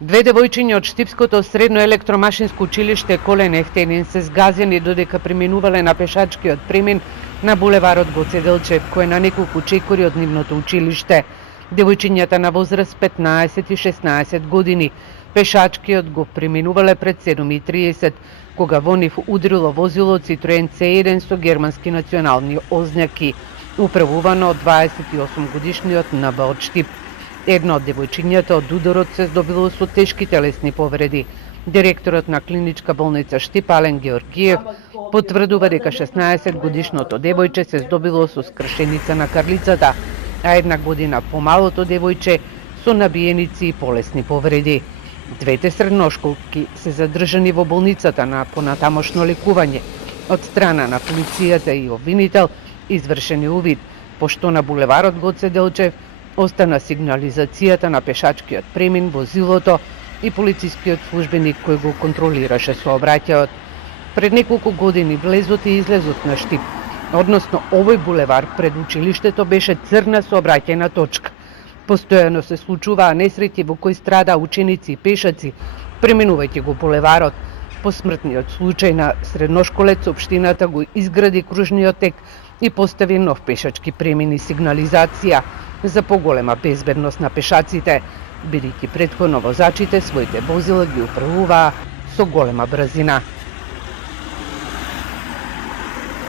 Две девојчиња од Штипското средно електромашинско училиште Колен Ефтенин се згазени додека преминувале на пешачкиот премин на булеварот Гоце Делчев, кој е на неколку чекори од нивното училиште. Девојчињата на возраст 15 и 16 години пешачкиот го преминувале пред 7:30, кога во нив удрило возило Citroen C1 со германски национални ознаки, управувано од 28 годишниот НБ од Штип. Една од девојчињата од ударот се здобило со тешки телесни повреди. Директорот на клиничка болница Штип Ален Георгиев потврдува дека 16-годишното девојче се здобило со скршеница на карлицата, а една година помалото девојче со набиеници и полесни повреди. Двете средношколки се задржани во болницата на понатамошно лекување од страна на полицијата и обвинител извршени увид, пошто на булеварот Гоце Делчев остана сигнализацијата на пешачкиот премин, возилото и полицискиот службеник кој го контролираше сообраќајот. Пред неколку години влезот и излезот на Штип, односно овој булевар пред училиштето беше црна сообраќајна точка. Постојано се случуваа несреќи во кои страда ученици и пешаци, преминувајќи го булеварот. По смртниот случај на средношколец општината го изгради кружниот тек и постави нов пешачки премин и сигнализација за поголема безбедност на пешаците, бидејќи претходно возачите своите возила ги управуваа со голема брзина.